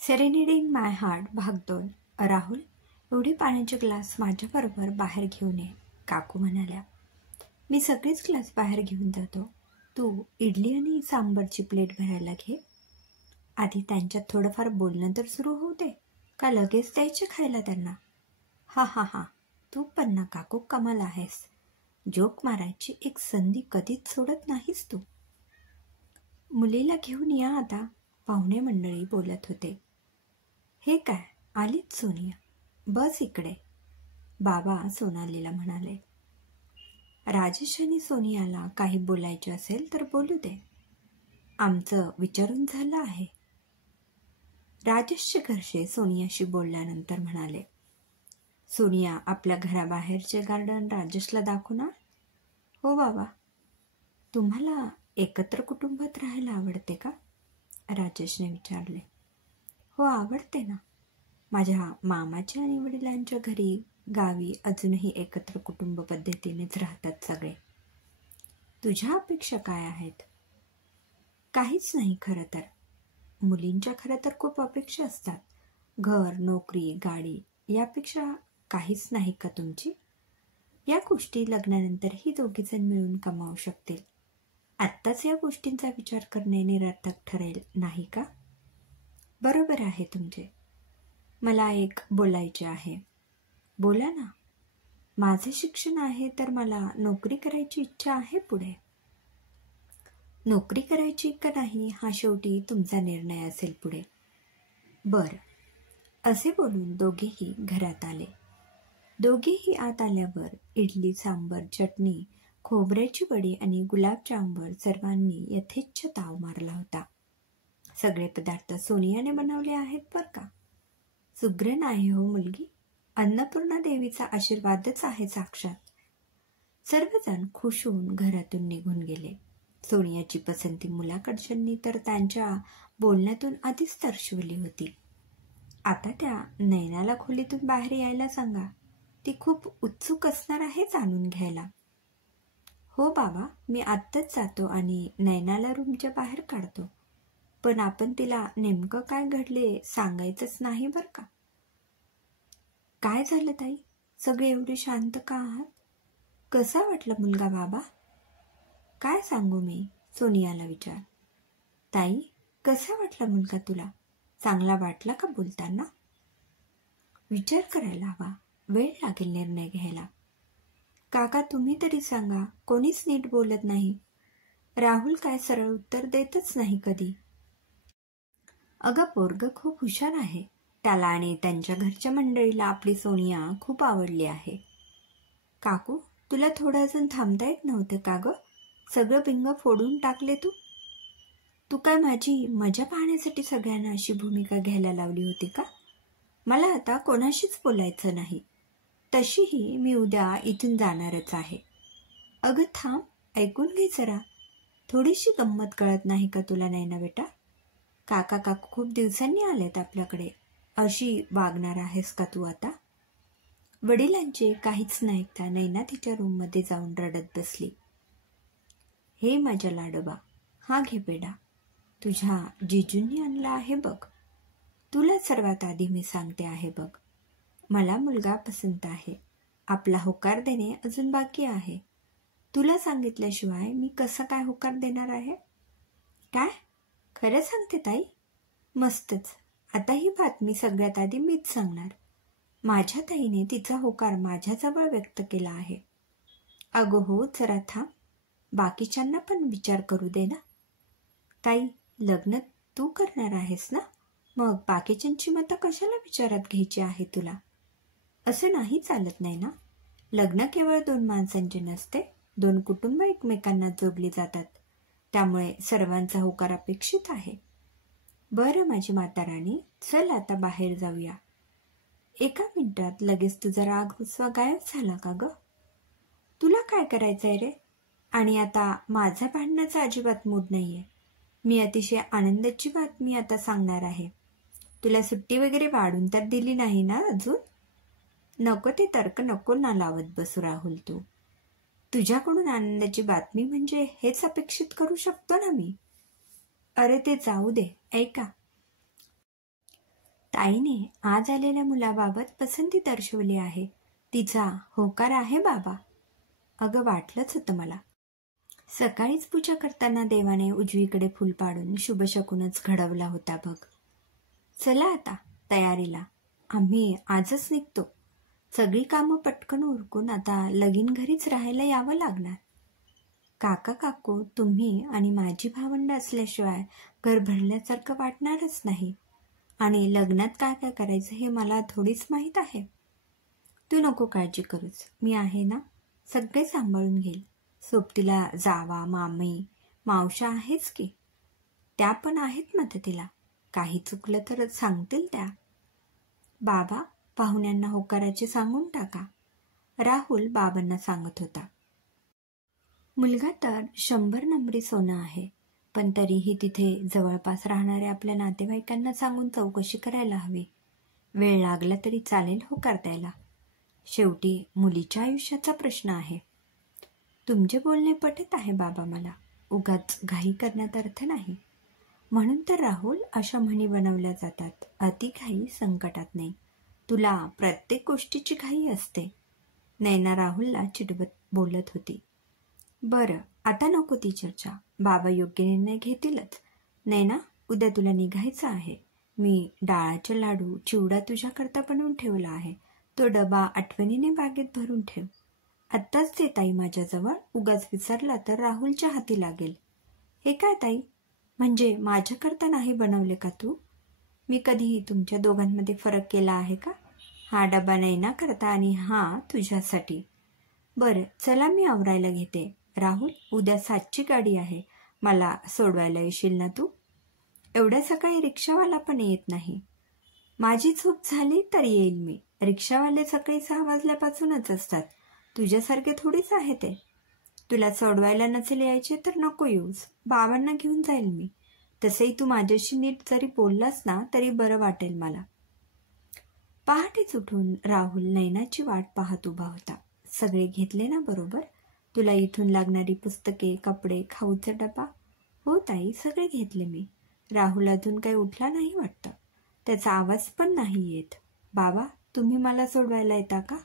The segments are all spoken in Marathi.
सेरेनिटी इन माय हार्ट भाग 2. राहुल, एवढे पाण्याचे ग्लास माझ्याबरोबर बाहेर घेऊन ये, काकू म्हणाल्या. मी सगळेच ग्लास बाहेर घेऊन जातो. तू इडली आणि सांबरची प्लेट भरायला घे. आधी त्यांच्यात थोडंफार बोलणं तर सुरू होऊ दे, का लगेच द्यायचे खायला त्यांना? हा हा हा, तू पण ना काकू कमाल आहेस. जोक मारायची एक संधी कधीच सोडत नाहीस तू. मुलीला घेऊन या आता, पाहुणे मंडळी बोलत होते. हे काय, आलीच सोनिया, बस इकडे, बाबा सोनालीला म्हणाले. राजेश आणि सोनियाला काही बोलायचे असेल तर बोलू दे, आमचं विचारून झालं आहे. राजेशचे घरचे सोनियाशी बोलल्यानंतर म्हणाले. सोनिया, आपल्या घराबाहेरचे गार्डन राजेशला दाखवू ना? हो बाबा. तुम्हाला एकत्र कुटुंबात राहायला आवडते का? राजेशने विचारले. हो, आवडते ना. माझ्या मामाच्या आणि वडिलांच्या घरी गावी अजूनही एकत्र कुटुंब पद्धतीनेच राहतात सगळे. तुझ्या अपेक्षा काय आहेत? काहीच नाही खरं तर. मुलींच्या खरं तर खूप अपेक्षा असतात. घर, नोकरी, गाडी यापेक्षा काहीच नाही का तुमची? या गोष्टी लग्नानंतरही दोघीजण मिळून कमावू शकतील. आत्ताच या गोष्टींचा विचार करणे निरर्थक ठरेल, नाही का? बरोबर आहे तुमचे. मला एक बोलायचे आहे. बोला ना. माझे शिक्षण आहे तर मला नोकरी करायची इच्छा आहे पुढे. नोकरी करायची का नाही हा शेवटी तुमचा निर्णय असेल पुढे. बर. असे बोलून दोघेही घरात आले. दोघेही आत आल्यावर इडली, सांबर, चटणी, खोबऱ्याची वडी आणि गुलाबजामवर सर्वांनी यथेच्छ ताव मारला होता. सगळे पदार्थ सोनियाने बनवले आहेत बर का. सुग्रण आहे हो मुलगी. अन्नपूर्णा देवीचा आशीर्वादच आहे साक्षात. सर्वजण खुश होऊन घरातून निघून गेले. सोनियाची पसंती मुलाकडच्यांनी तर त्यांच्या बोलण्यातून आधीच दर्शवली होती. आता त्या नैनाला खोलीतून बाहेर यायला सांगा. ती खूप उत्सुक असणार आहे जाणून घ्यायला. हो बाबा, मी आत्ताच जातो आणि नैनाला रूमच्या बाहेर काढतो. पण आपण तिला नेमकं काय घडले सांगायचंच नाही बर का. काय झालं ताई? सगळे एवढे शांत का आहात? कसा वाटला मुलगा बाबा? काय सांगू मी? सोनियाला विचार. ताई, कसा वाटला मुलगा तुला? चांगला वाटला का बोलताना? विचार करायला हवा, वेळ लागेल निर्णय घ्यायला. काका, तुम्ही तरी सांगा, कोणीच नीट बोलत नाही. राहुल काय सरळ उत्तर देतच नाही कधी. अगं, पोरग खूप हुशार आहे. त्याला आणि त्यांच्या घरच्या मंडळीला आपली सोनिया खूप आवडली आहे. काकू, तुला थोडं अजून थांबता येत नव्हते का ग? सगळं बिंग फोडून टाकले तू. तू काय माझी मजा पाहण्यासाठी सगळ्यांना अशी भूमिका घ्यायला लावली होती का? मला आता कोणाशीच बोलायचं नाही. तशीही मी उद्या इथून जाणारच आहे. अगं थांब, ऐकून घे जरा. थोडीशी गंमत कळत नाही का तुला नैना बेटा? काका काकू खूप दिवसांनी आलेत आपल्याकडे. अशी वागणार आहेस का तू आता? वडिलांचे काहीच न ऐकता नैना तिच्या रूममध्ये जाऊन रडत बसली. हे माझ्या लाडोबा, हा घे बेडा. तुझ्या जिजूंनी आणला आहे बघ. तुला सर्वात आधी मी सांगते आहे बघ. मला मुलगा पसंत आहे. आपला होकार देणे अजून बाकी आहे. तुला सांगितल्याशिवाय मी कसा काय होकार देणार आहे? काय? खरं सांगते ताई? मस्तच. आता ही बातमी सगळ्यात आधी मीच सांगणार. माझ्या ताईने तिचा होकार माझ्याजवळ व्यक्त केला आहे. अगो हो, जरा थांब. बाकीच्यांना पण विचार करू दे ना. ताई, लग्न तू करणार आहेस ना? मग बाकीच्यांची मतं कशाला विचारात घ्यायची आहे तुला? असं नाही चालत नाही ना. लग्न केवळ 2 माणसांचे नसते. 2 कुटुंब एकमेकांना जोडली जातात. त्यामुळे सर्वांचा होकार अपेक्षित आहे. बरं माझी माता राणी, चल आता बाहेर जाऊया. एका मिनिटात लगेच तुझा राग रुसवा गायब झाला का ग? तुला काय करायचंय रे? आणि आता माझा भांडण्याचा अजिबात मूड नाहीये. मी अतिशय आनंदाची बातमी आता सांगणार आहे. तुला सुट्टी वगैरे वाढून तर दिली नाही ना अजून? नको ते तर्क नको ना लावत बसू राहुल तू. तुझ्याकडून आनंदाची बातमी म्हणजे हेच अपेक्षित करू शकतो ना मी. अरे ते जाऊ दे, ऐका. ताईने आज आलेल्या मुलाबाबत पसंती दर्शवली आहे. तिचा होकार आहे बाबा. अगं वाटलंच होतं मला. सकाळीच पूजा करताना देवाने उजवीकडे फूल पाडून शुभशकुनच घडवला होता बघ. चला आता तयारीला. आम्ही आजच निघतो. सगळी कामं पटकन उरकून आता लगीन घरीच राहायला यावं लागणार. काका काकू तुम्ही आणि माझी भावंड असल्याशिवाय घर भरल्यासारखं वाटणारच नाही. आणि लग्नात काय काय करायचं हे मला थोडीच माहीत आहे. तू नको काळजी करूच, मी आहे ना, सगळे सांभाळून घेईल. सोबतीला जावा मामी मावशा आहेच की, त्या पण आहेत मदतीला. काही चुकलं तर सांगतील त्या. बाबा पाहुण्यांना होकाराचे सांगून टाका, राहुल बाबांना सांगत होता. मुलगा तर 100 नंबरी सोनं आहे, पण तरीही तिथे जवळपास राहणाऱ्या आपल्या नातेवाईकांना सांगून चौकशी करायला हवी. वेळ लागला तरी चालेल होकार द्यायला. शेवटी मुलीच्या आयुष्याचा प्रश्न आहे. तुमचे बोलणे पटत आहे बाबा मला. उगाच घाई करण्यात अर्थ नाही. म्हणून तर राहुल अशा म्हणी बनवल्या जातात. अति घाई संकटात नाही. तुला प्रत्येक गोष्टीची घाई असते. नैना राहुलला चिडवत बोलत होती. बरं आता नको ती चर्चा. बाबा योग्य निर्णय घेतीलच. नैना उद्या तुला निघायचं आहे. मी डाळाचे लाडू चिवडा तुझ्याकरता बनवून ठेवला आहे. तो डबा आठवणीने बागेत भरून ठेव. आत्ताच दे ताई माझ्याजवळ. उगाच विसरला तर राहुलच्या हाती लागेल. हे काय ताई, म्हणजे माझ्याकरता नाही बनवले का तू? मी कधीही तुमच्या दोघांमध्ये फरक केला आहे का? हा डबा नैना करता आणि हा तुझ्यासाठी. बरं चला मी आवरायला घेते. राहुल उद्या 7ची गाडी आहे. मला सोडवायला येशील ना तू? एवढ्या सकाळी रिक्षावाला पण येत नाही. माझी चूक झाली तर येईल मी. रिक्षावाले सकाळी 6 वाजल्यापासूनच असतात. तुझ्यासारखे थोडीच आहे ते. तुला सोडवायला नसेल यायचे तर नको येऊस. बाबांना घेऊन जाईल मी. तसेही तू माझ्याशी नीट जरी बोललास ना तरी बरं वाटेल मला. पहाटेच उठून राहुल नैनाची वाट पाहत उभा होता. सगळे घेतले ना बरोबर? तुला इथून लागणारी पुस्तके, कपडे, खाऊचा डबा? हो ताई सगळे घेतले मी. राहुल अजून काही उठला नाही वाटतं. त्याचा आवाज पण नाही येत. बाबा तुम्ही मला सोडवायला येता का?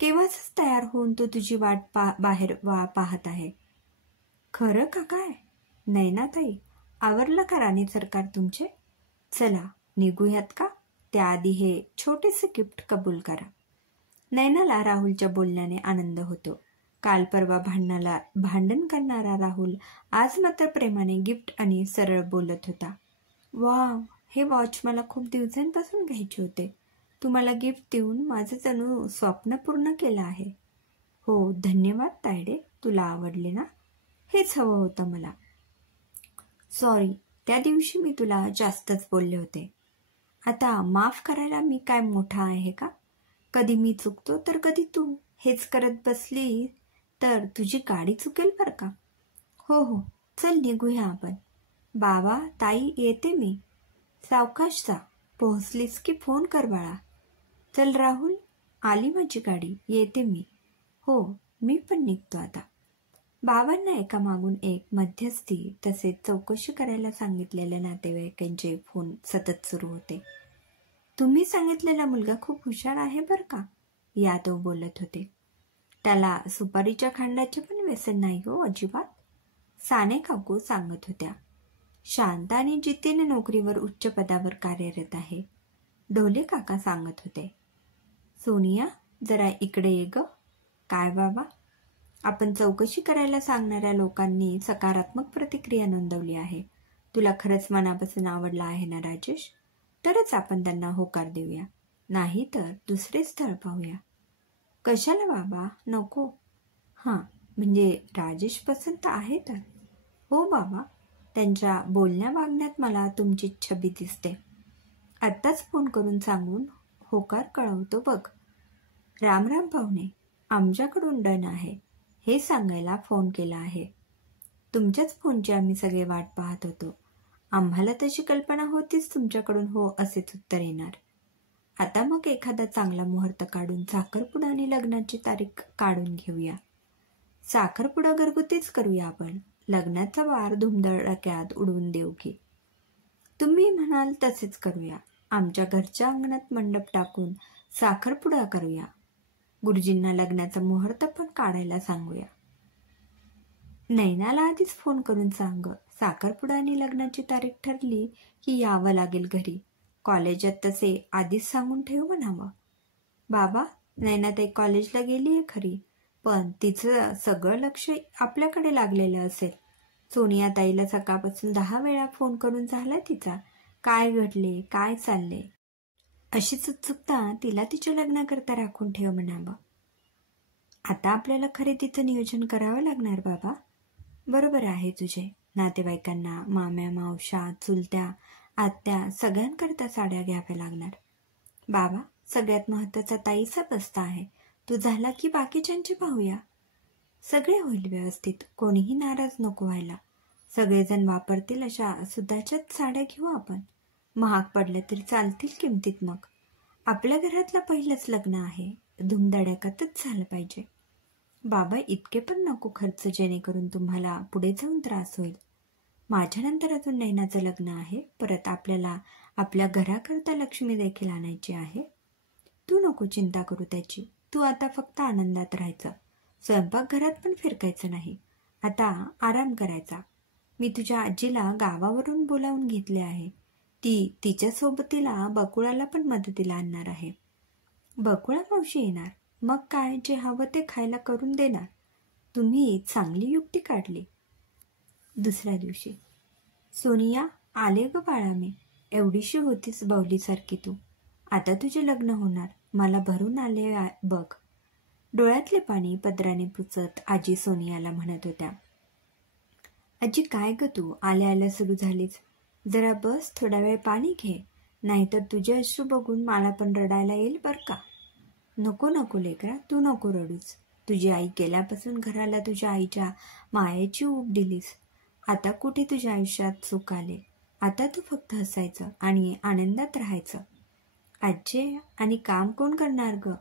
केव्हाच तयार होऊन तो तुझी वाट बाहेर पाहत आहे. खरं का काय? नैनाताई आवरलं का राणी सरकार तुमचे? चला निघूयात का? त्याआधी हे छोटेसे गिफ्ट कबूल करा. नैनाला राहुलच्या बोलण्याने आनंद होतो. काल परवा भांडण करणारा राहुल आज मात्र प्रेमाने गिफ्ट आणि सरळ बोलत होता. वाव, हे वॉच मला खूप दिवसांपासून घ्यायचे होते. तुम्हाला गिफ्ट देऊन माझं जणू स्वप्न पूर्ण केलं आहे. हो धन्यवाद तायडे, तुला आवडले ना? हेच हवं होतं मला. सॉरी, त्या दिवशी मी तुला जास्तच बोलले होते. आता माफ करायला मी काय मोठा आहे का? कधी मी चुकतो तर कधी तू. हेच करत बसली तर तुझी गाडी चुकेल बरं का. हो हो चल निघूया आपण. बाबा ताई येते मी. सावकाश जा. पोहोचलीस की फोन कर बाळा. चल राहुल, आली माझी गाडी, येते मी. हो मी पण निघतो आता. बाबांना एकामागून एक मध्यस्थी तसेच चौकशी करायला सांगितलेल्या नातेवाईकांचे फोन सतत सुरू होते. तुम्ही सांगितलेला मुलगा खूप हुशार आहे बरं का, यादव बोलत होते. त्याला सुपारीच्या खांडाचे पण व्यसन नाही हो अजिबात, साने काकू सांगत होत्या. शांत आणि जिद्दीने नोकरीवर उच्च पदावर कार्यरत आहे, ढोले काका सांगत होते. सोनिया जरा इकडे ये ग. काय बाबा? आपण चौकशी करायला सांगणाऱ्या लोकांनी सकारात्मक प्रतिक्रिया नोंदवली आहे. तुला खरंच मनापासून आवडला आहे ना राजेश? तरच आपण त्यांना होकार देऊया, नाही तर दुसरे स्थळ पाहूया. कशाला बाबा, नको. हां म्हणजे राजेश पसंत आहे तर? हो बाबा, त्यांच्या बोलण्या वागण्यात मला तुमची छबी दिसते. आत्ताच फोन करून सांगून होकार कळवतो बघ. राम राम पाहुणे, आमच्याकडून डन आहे हे सांगायला फोन केला आहे. तुमच्याच फोनची आम्ही सगळे वाट पाहत होतो. आम्हाला तशी कल्पना होतीच तुमच्याकडून हो असेच उत्तर येणार. आता मग एखादा चांगला मुहूर्त काढून साखरपुडा आणि लग्नाची तारीख काढून घेऊया. साखरपुडा घरगुतीच करूया आपण. लग्नाचा वार धुमधडाक्यात उडवून देऊ की. तुम्ही म्हणाल तसेच करूया. आमच्या घरच्या अंगणात मंडप टाकून साखरपुडा करूया. गुरुजींना लग्नाचा मुहूर्त पण काढायला सांगूया. नैनाला आधीच फोन करून सांग. साखरपुडा आणि लग्नाची तारीख ठरली की यावं लागेल घरी. कॉलेजात तसे आधीच सांगून ठेव म्हणावं. बाबा, नैनाताई कॉलेजला गेलीये खरी, पण तिचं सगळं लक्ष आपल्याकडे लागलेलं असेल. सोनिया ताईला सकाळपासून 10 वेळा फोन करून झाला तिचा. काय घडले, काय चालले, अशीच उत्सुकता तिला तिच्या लग्नाकरता राखून ठेव म्हणावं. आता आपल्याला खरेदीचं नियोजन करावं लागणार बाबा. बरोबर आहे तुझे. नातेवाईकांना, माम्या, मावशा, चुलत्या, आत्या सगळ्यांकरता साड्या घ्याव्या लागणार. बाबा, सगळ्यात महत्वाचा ताईचा बस्ता आहे. तू झाला की बाकीच्यांची पाहूया. सगळे होईल व्यवस्थित. कोणीही नाराज नको व्हायला. सगळेजण वापरतील अशा सुद्धाच्याच साड्या घेऊ आपण. महाग पडल्या तरी चालतील किमतीत. मग आपल्या घरातलं पहिलंच लग्न आहे. धुमधडाक्यातच झालं पाहिजे. बाबा, इतके पण नको खर्च, जेणेकरून तुम्हाला पुढे जाऊन त्रास होईल. माझ्यानंतर अजून नैनाचं लग्न आहे. परत आपल्याला आपल्या घराकरता लक्ष्मी देखील आणायची आहे. तू नको चिंता करू त्याची. तू आता फक्त आनंदात राहायचं. स्वयंपाकघरात पण फिरकायचं नाही. आता आराम करायचा. मी तुझ्या आजीला गावावरून बोलावून घेतले आहे. ती तिच्या सोबतीला बकुळाला पण मदतीला आणणार आहे. बकुळा मावशी येणार. मग काय, जे हवं ते खायला करून देणार. तुम्ही चांगली युक्ती काढली. दुसऱ्या दिवशी, सोनिया, आले ग बाळा मी. एवढीशी होतीस बाहुलीसारखी तू. आता तुझे लग्न होणार. मला भरून आले बघ. डोळ्यातले पाणी पदराने पुसत आजी सोनियाला म्हणत होत्या. आजी, काय ग तू आल्या आल्या सुरू झालीच. जरा बस, थोडा वेळ पाणी घे. नाहीतर तुझे अश्रू बघून मला पण रडायला येईल बर का. नको नको लेकरा, तू नको रडूच. तुझी आई गेल्यापासून घराला तुझ्या आईच्या मायेची ऊब दिलीस. आता कुठे तुझ्या आयुष्यात सुख आले. आता तू फक्त हसायचं आणि आनंदात राहायचं. आजी, आणि काम कोण करणार ग.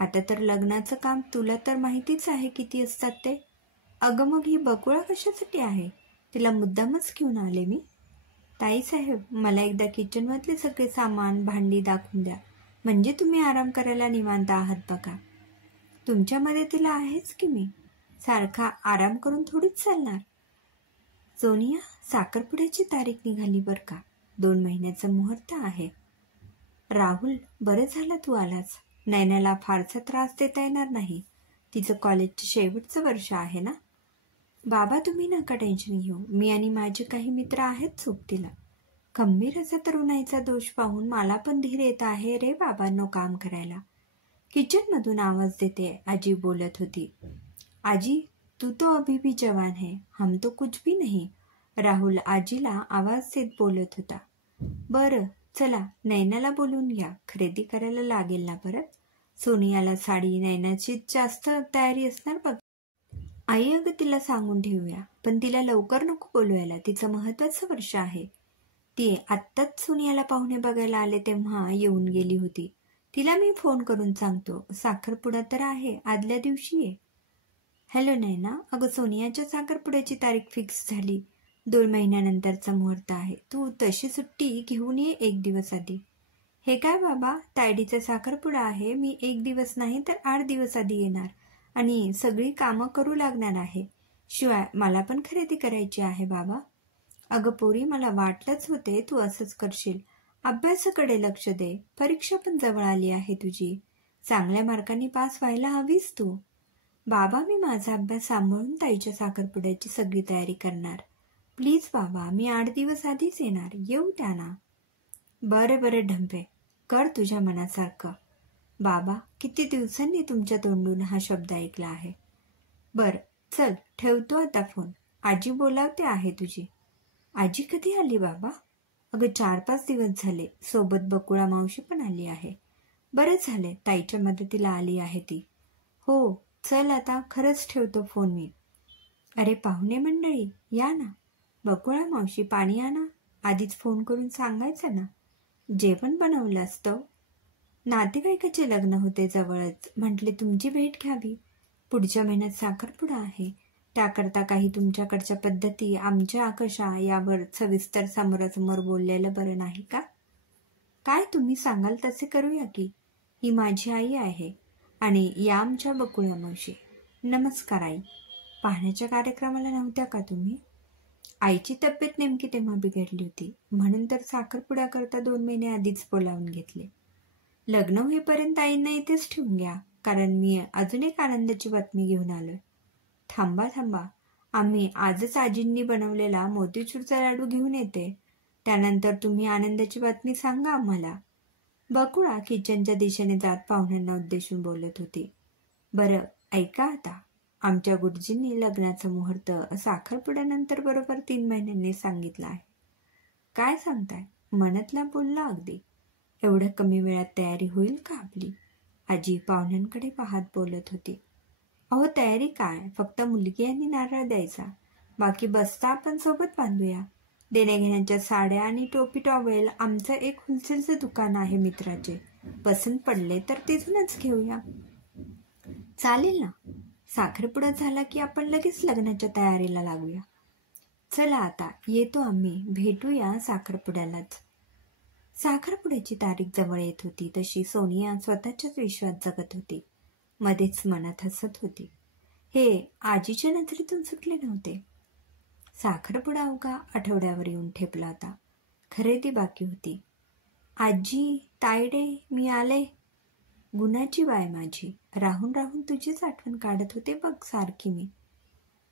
आता तर लग्नाचं काम तुला तर माहितीच आहे किती असतात ते. अगं मग ही बकुळा कशासाठी आहे. तिला मुद्दामच घेऊन आले मी. ताईसाहेब, मला एकदा किचनमधले सगळे सामान, भांडी दाखवून द्या. म्हणजे तुम्ही आराम करायला निवांत आहात बघा. तुमच्या मदतीला आहेच की मी. सारखा आराम करून थोडीच चालणार. सोनिया, साखरपुड्याची तारीख निघाली बर का. 2 महिन्याचा मुहूर्त आहे. राहुल, बरं झालं तू आलास. नैनाला फारसा त्रास देता येणार नाही. तिचं कॉलेजचं शेवटचं वर्ष आहे ना. बाबा, तुम्ही नका टेन्शन घेऊ. मी आणि माझे काही मित्र आहेत सोबतीला. खंबीर असा तरुणाईचा दोष पाहून मला पण धीर येत आहे रे बाबांनो काम करायला. किचनमधून आवाज देते आजी बोलत होती. आजी, तू तो अभी भी जवान है, हम तो कुछ भी नहीं. राहुल आजीला आवाज देत बोलत होता. बरं, चला नैनाला बोलून घ्या. खरेदी करायला लागेल ना परत. सोनियाला साडी, नैनाची जास्त तयारी असणार बघ. आई, अगं तिला सांगून ठेवूया. पण तिला लवकर नको बोलवायला. तिचं महत्वाचं वर्ष आहे. ती आत्ताच सोनियाला पाहुणे बघायला आले तेव्हा येऊन गेली होती. तिला मी फोन करून सांगतो. साखरपुडा तर आहे, आदल्या दिवशी ये. हॅलो नैना, अगं सोनियाच्या साखरपुड्याची तारीख फिक्स झाली. 2 महिन्यानंतरचा मुहूर्त आहे. तू तशी सुट्टी घेऊन ये 1 दिवस आधी. हे काय बाबा, तायडीचा साखरपुडा आहे. मी 1 दिवस नाही तर 8 दिवस आधी येणार आणि सगळी कामं करू लागणार आहे. शिवाय मला पण खरेदी करायची आहे बाबा. अगं पोरी, मला वाटलंच होते तू असंच करशील. अभ्यासाकडे लक्ष दे. परीक्षा पण जवळ आली आहे तुझी. चांगल्या मार्कांनी पास व्हायला हवीस तू. बाबा, मी माझा अभ्यास सांभाळून ताईच्या साखरपुड्याची सगळी तयारी करणार. प्लीज बाबा, मी 8 दिवस आधीच येणार. येऊ द्या ना. बरं ढंपे, कर तुझ्या मनासारखं. बाबा, किती दिवसांनी तुमच्या तोंडून हा शब्द ऐकला आहे. बरं, चल ठेवतो आता फोन. आजी बोलावते आहे तुझी. आजी कधी आली बाबा. अगं 4-5 दिवस झाले. सोबत बकुळा मावशी पण आली आहे. बरं झाले, ताईच्या मदतीला आली आहे ती. हो, चल आता खरंच ठेवतो फोन मी. अरे पाहुणे मंडळी, या ना. बकुळा मावशी, पाणी आणा. आधीच फोन करून सांगायचं ना. जेवण बनवलं असतं. नातेवाईकाचे लग्न होते जवळच. म्हटले तुमची भेट घ्यावी. पुढच्या महिन्यात साखरपुडा आहे. त्याकरता काही तुमच्याकडच्या पद्धती आमच्या कशा यावर सविस्तर समोरासमोर बोललेलं बरं नाही का. काय तुम्ही सांगाल तसे करूया की. ही माझी आई आहे आणि या आमच्या बकुळ्या मावशी. नमस्कार आई. पाहण्याच्या कार्यक्रमाला नव्हत्या का तुम्ही? आईची तब्येत नेमकी तेव्हा बिघडली होती, म्हणून तर साखरपुड्याकरता 2 महिने आधीच बोलावून घेतले. लग्न होईपर्यंत आईंना इथेच ठेवून घ्या, कारण मी अजून एक आनंदाची बातमी घेऊन आलोय. थांबा थांबा, आम्ही आजच आजींनी बनवलेला मोतीचूरचा लाडू घेऊन येते, त्यानंतर तुम्ही आनंदाची बातमी सांगा आम्हाला. बकुळा किचनच्या दिशेने जात पाहुण्यांना उद्देशून बोलत होती. बरं ऐका आता, आमच्या गुरुजींनी लग्नाचा मुहूर्त साखरपुड्यानंतर बरोबर 3 महिन्यांनी सांगितला आहे. काय सांगताय? मनतला बोलला अगदी. एवढ्या कमी वेळात तयारी होईल का आपली? आजी पाहुण्यांकडे पाहत बोलत होती. अहो तयारी काय, फक्त मुलगी आणि नारळ द्यायचा, बाकी बस्ता आपण सोबत बांधूया. देण्याघेण्याच्या साड्या आणि टोपी टॉवेल आमचं एक होलसेलचं दुकान आहे मित्राचे, पसंत पडले तर तिथूनच घेऊया. चालेल ना. साखरपुडा झाला की आपण लगेच लग्नाच्या तयारीला लागूया. चला आता येतो आम्ही, भेटूया साखरपुड्यालाच. साखरपुड्याची तारीख जवळ येत होती तशी सोनिया स्वतःच्याच विश्वात जगत होती. मध्येच मनात हसत होती. हे आजीच्या नजरेतून सुटले नव्हते. साखरपुडा अवघा आठवड्यावर येऊन ठेपला होता. खरेदी बाकी होती. आजी, तायडे, मी आले. गुणाची बाय माझी, राहून राहून तुझीच आठवण काढत होते बघ सारखी मी.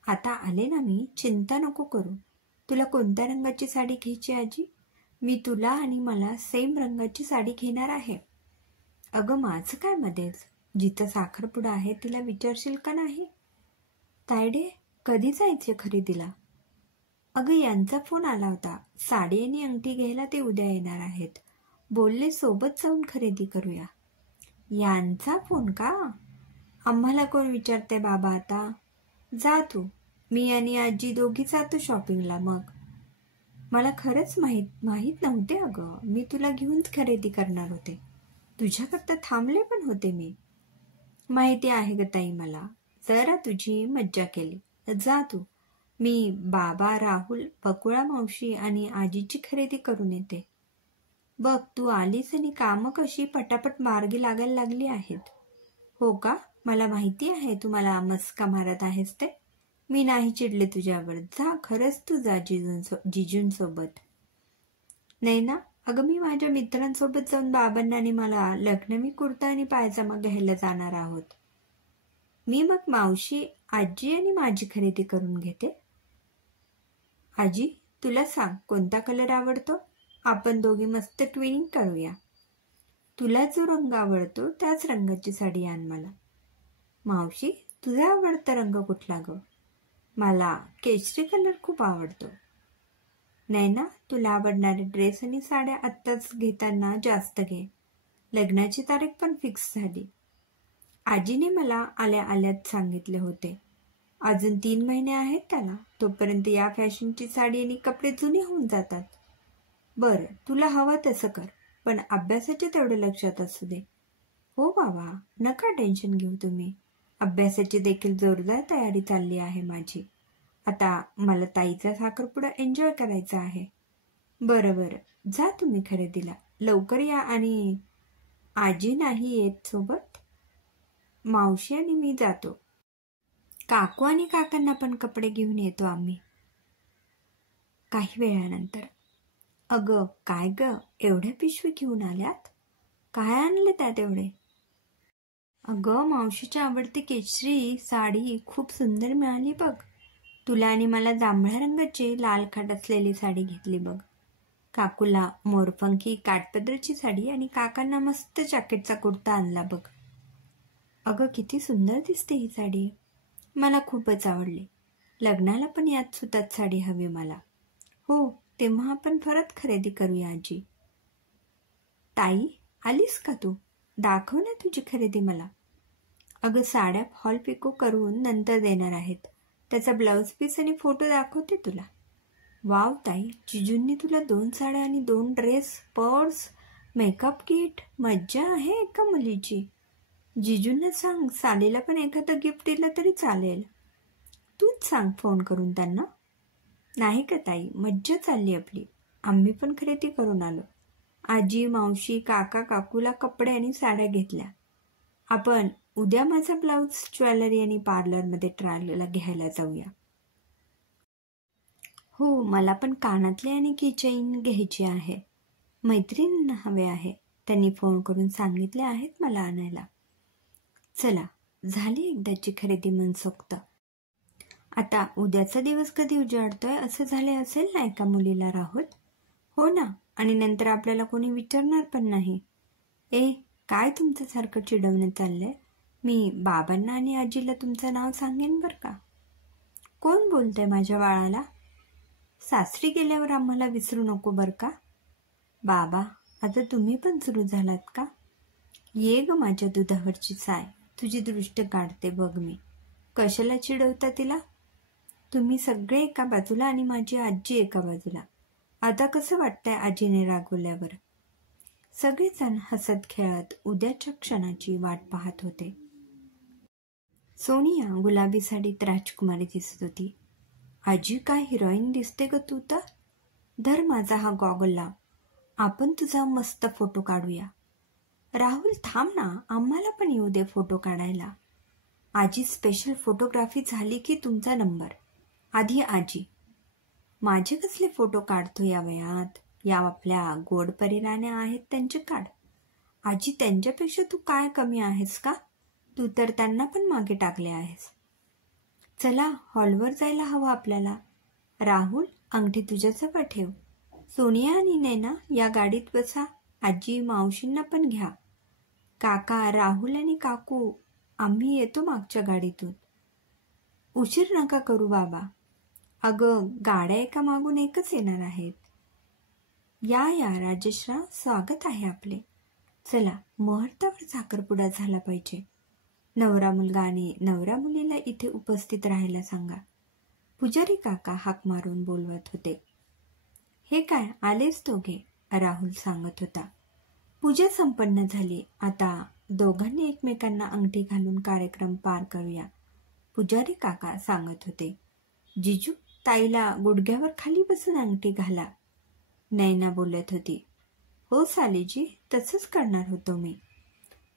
आता आले ना मी, चिंता नको करू. तुला कोणत्या रंगाची साडी घ्यायची आजी? मी तुला आणि मला सेम रंगाची साडी घेणार आहे. अगं माझं काय मध्येच, जिथं साखरपुडा आहे तिला विचारशील का नाही? तायडे, कधी जायचे खरेदीला? अगं यांचा फोन आला होता, साडी आणि अंगठी घ्यायला ते उद्या येणार आहेत. बोलले सोबत जाऊन खरेदी करूया. यांचा फोन का? आम्हाला कोण विचारते बाबा आता. जा तू, मी आणि आजी दोघी जातो शॉपिंगला मग. मला खरंच माहीत नव्हते अगं, मी तुला घेऊन खरेदी करणार होते. तुझ्याकरता थांबले पण होते मी. माहिती आहे ग ताई मला, जरा तुझी मज्जा केली. जा तू, मी बाबा, राहुल, बकुळा मावशी आणि आजीची खरेदी करून येते. बघ तू आलीस आणि कामं कशी पटापट मार्गी लागायला लागली आहेत. हो का? मला माहिती आहे तू मला मस्का मारत आहेस ते. मी नाही चिडले तुझ्यावर. जा, खरंच तू जा जिजूंसोबत. नाही ना? अगं मी माझ्या मित्रांसोबत जाऊन बाबांना आणि मला लखनवी कुर्ता आणि पायजामा घ्यायला जाणार आहोत. मी मग मावशी, आजी आणि माझी खरेदी करून घेते. आजी, तुला सांग कोणता कलर आवडतो? आपण दोघी मस्त ट्विनिंग करूया. तुला जो रंग आवडतो त्याच रंगाची साडी आण मला. मावशी, तुझा आवडता रंग कुठला ग? मला केशरी कलर खूप आवडतो. नाही ना, तुला आवडणारे ड्रेस आणि साड्या आत्ताच घेताना जास्त घे. लग्नाची तारीख पण फिक्स झाली. आजीने मला आल्या आल्यात सांगितले होते. अजून 3 महिने आहेत त्याला, तोपर्यंत या फॅशनची साडी आणि कपडे जुने होऊन जातात. बरं, तुला हवं तसं कर, पण अभ्यासाचे तेवढे लक्षात असू दे. हो बाबा, नका टेन्शन घेऊ तुम्ही. अभ्यासाची देखील जोरदार तयारी चालली आहे माझी. आता मला ताईचा साखरपुडा एन्जॉय करायचा आहे. बरं बरं, जा तुम्ही खरेदीला. लवकर या. आणि आजी नाही येत सोबत? मावशी आणि मी जातो. काकू आणि काकांना पण कपडे घेऊन येतो आम्ही. काही वेळानंतर. अगं काय ग, एवढ्या पिशवी घेऊन आल्यात? काय आणले त्यात एवढे? अगं मावशीची आवडती केशरी साडी खूप सुंदर मिळाली बघ. तुला आणि मला जांभळ्या रंगाची लाल खाट असलेली साडी घेतली बघ. काकूला मोरपंखी काठपदराची साडी आणि काकांना मस्त जॅकेटचा कुर्ता आणला बघ. अगं किती सुंदर दिसते ही साडी. मला खूपच आवडली. लग्नाला पण यात सुतात साडी हवी मला. हो, तेव्हा आपण परत खरेदी करूया आजी. ताई, आलीस का तू? दाखव ना तुझी खरेदी मला. अगं साड्या फॉल पिको करून नंतर देणार आहेत. त्याचा ब्लाऊज पीस आणि फोटो दाखवते तुला. वाव ताई, जिजूंनी तुला 2 साड्या आणि 2 ड्रेस, पर्स, मेकअप किट. मज्जा आहे एका मुलीची. जिजूंना सांग सालीला पण एखादं गिफ्ट दिलं तरी चालेल. तूच सांग फोन करून त्यांना. नाही का ताई, मज्जा चालली आपली. आम्ही पण खरेदी करून आलो. आजी, मावशी, काका, काकूला कपडे आणि साड्या घेतल्या. आपण उद्या माझा ब्लाऊज ज्वेलरी आणि पार्लरमध्ये ट्रायलला घ्यायला जाऊया. हो, मला पण कानातले आणि किचेन घ्यायची आहे. मैत्रिणींना हवे आहे. त्यांनी फोन करून सांगितले आहेत मला आणायला. चला, झाली एकदाची खरेदी मनसोक्त. आता उद्याचा दिवस कधी उजाडतोय असं झाले असेल ना एका मुलीला राहुल. हो ना, आणि नंतर आपल्याला कोणी विचारणार पण नाही. काय तुमचं सारखं चिडवणं चाललंय? मी बाबांना आणि आजीला तुमचं नाव सांगेन बरं का. कोण बोलतंय माझ्या बाळाला? सासरी गेल्यावर आम्हाला विसरू नको बरं का. बाबा, आता तुम्ही पण सुरू झालात का? ये ग माझ्या दुधावरची साय, तुझी दृष्ट काढते बघ मी. कशाला चिडवता तिला? तुम्ही सगळे एका बाजूला आणि माझी आजी एका बाजूला. आता कसं वाटतंय आजीने रागवल्यावर? सगळेजण हसत खेळत उद्याच्या क्षणाची वाट पाहत होते. सोनिया गुलाबी साडीत राजकुमारी दिसत होती. आजी, काय हिरोईन दिसते ग तू तर. धर माझा हा गॉगल लाव, आपण तुझा मस्त फोटो काढूया. राहुल, थांब ना, आम्हाला पण येऊ दे फोटो काढायला. आजी, स्पेशल फोटोग्राफी झाली की तुमचा नंबर. आधी आजी. माझे कसले फोटो काढतो या वयात? या आपल्या गोड परिराण्या आहेत त्यांचे काढ. आजी, त्यांच्यापेक्षा तू काय कमी आहेस का? तू तर त्यांना पण मागे टाकले आहेस. चला, हॉलवर जायला हवं आपल्याला. राहुल, अंगठी तुझ्याजवळ ठेव. सोनिया आणि नैना या गाडीत बसा. आजी, मावशींना पण घ्या. काका, राहुल आणि काकू, आम्ही येतो मागच्या गाडीतून. उशीर नका करू बाबा. अगं, गाड्या एका मागून एकच येणार आहेत. या राजेशराव, स्वागत आहे आपले. चला, मुहूर्तावर साखरपुडा झाला पाहिजे. नवरा मुलगा आणि नवऱ्या मुलीला इथे उपस्थित राहायला सांगा. पुजारी काका हाक मारून बोलवत होते. हे काय, आलेच दोघे, राहुल सांगत होता. पूजा संपन्न झाली. आता दोघांनी एकमेकांना अंगठी घालून कार्यक्रम पार करूया, पुजारी काका सांगत होते. जिजू, ताईला गुडघ्यावर खाली बसून अंगठी घाला, नैना बोलत होती. हो सालीजी, तसंच करणार होतो मी.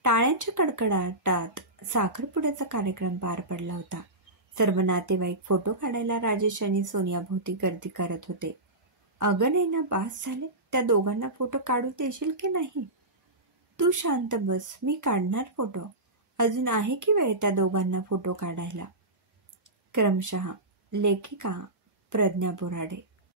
टाळ्यांच्या कडकडाटात साखरपुड्याचा कार्यक्रम पार पडला होता. सर्व नातेवाईक फोटो काढायला राजेश आणि सोनिया भोवती गर्दी करत होते. अगं नैना, बास झाले. त्या दोघांना फोटो काढू देशील की नाही? तू शांत बस, मी काढणार फोटो. अजून आहे की वेळ त्या दोघांना फोटो काढायला. क्रमशः लेखिका प्रज्ञा बोराडे.